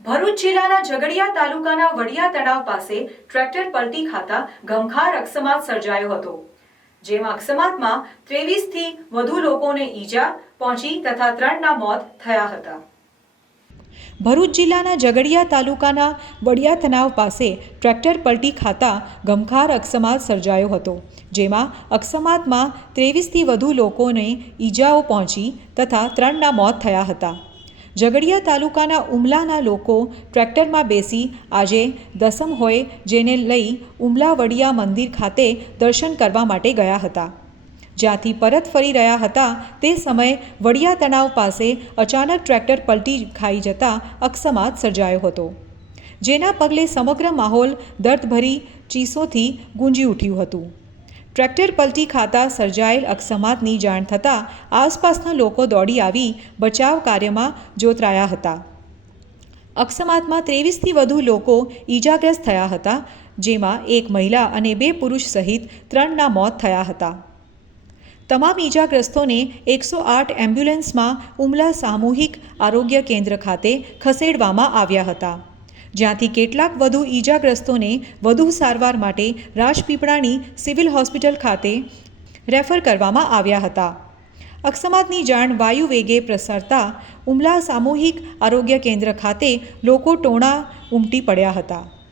ભરૂચ જિલ્લાના ઝઘડિયા તાલુકાના વડિયા તળાવ પાસે ટ્રેક્ટર પલટી ખાતા ગમખાર અકસ્માત સર્જાયો હતો, જેમાં અકસ્માતમાં 23થી વધુ લોકોને ઈજા પહોંચી તથા 3ના મોત થયા હતા। ભરૂચ જિલ્લાના ઝઘડિયા તાલુકાના વડિયા તળાવ પાસે ટ્રેક્ટર પલટી ખાતા ગમખાર અકસ્માત સર્જાયો હતો, જેમાં અકસ્માતમાં 23થી વધુ લોકોને ઈજાઓ પહોંચી તથા 3ના મોત થયા હતા। ઝઘડિયા તાલુકાના ઉમલાના લોકો ટ્રેક્ટરમાં બેસી આજે દસમ હોય જેને લઈ ઉમલા વડિયા મંદિર ખાતે દર્શન કરવા માટે ગયા હતા। જ્યાંથી પરત ફરી રહ્યા હતા તે સમયે વડિયા તળાવ પાસે અચાનક ટ્રેક્ટર પલટી ખાઈ જતા અકસ્માત સર્જાયો હતો, જેના પગલે સમગ્ર માહોલ દર્દભરી ચીસોથી ગુંજી ઉઠ્યું હતું। ટ્રેક્ટર પલટી ખાતા સર્જાયેલ અકસ્માતની જાણ થતાં આસપાસના લોકો દોડી આવી બચાવ કાર્યમાં જોતરાયા હતા। અકસ્માતમાં 23થી વધુ લોકો ઈજાગ્રસ્ત થયા હતા, જેમાં એક મહિલા અને 2 પુરુષ સહિત 3ના મોત થયા હતા। તમામ ઈજાગ્રસ્તોને 108 એમ્બ્યુલન્સમાં ઉમલા સામૂહિક આરોગ્ય કેન્દ્ર ખાતે ખસેડવામાં આવ્યા હતા, જ્યાંથી કેટલાક વધુ ઈજાગ્રસ્તોને વધુ સારવાર માટે રાજપીપળાની સિવિલ હોસ્પિટલ ખાતે રેફર કરવામાં આવ્યા હતા। અકસ્માતની જાણ વાયુ વેગે પ્રસરતા ઉમલા સામૂહિક આરોગ્ય કેન્દ્ર ખાતે લોકો ટોણા ઉમટી પડ્યા હતા।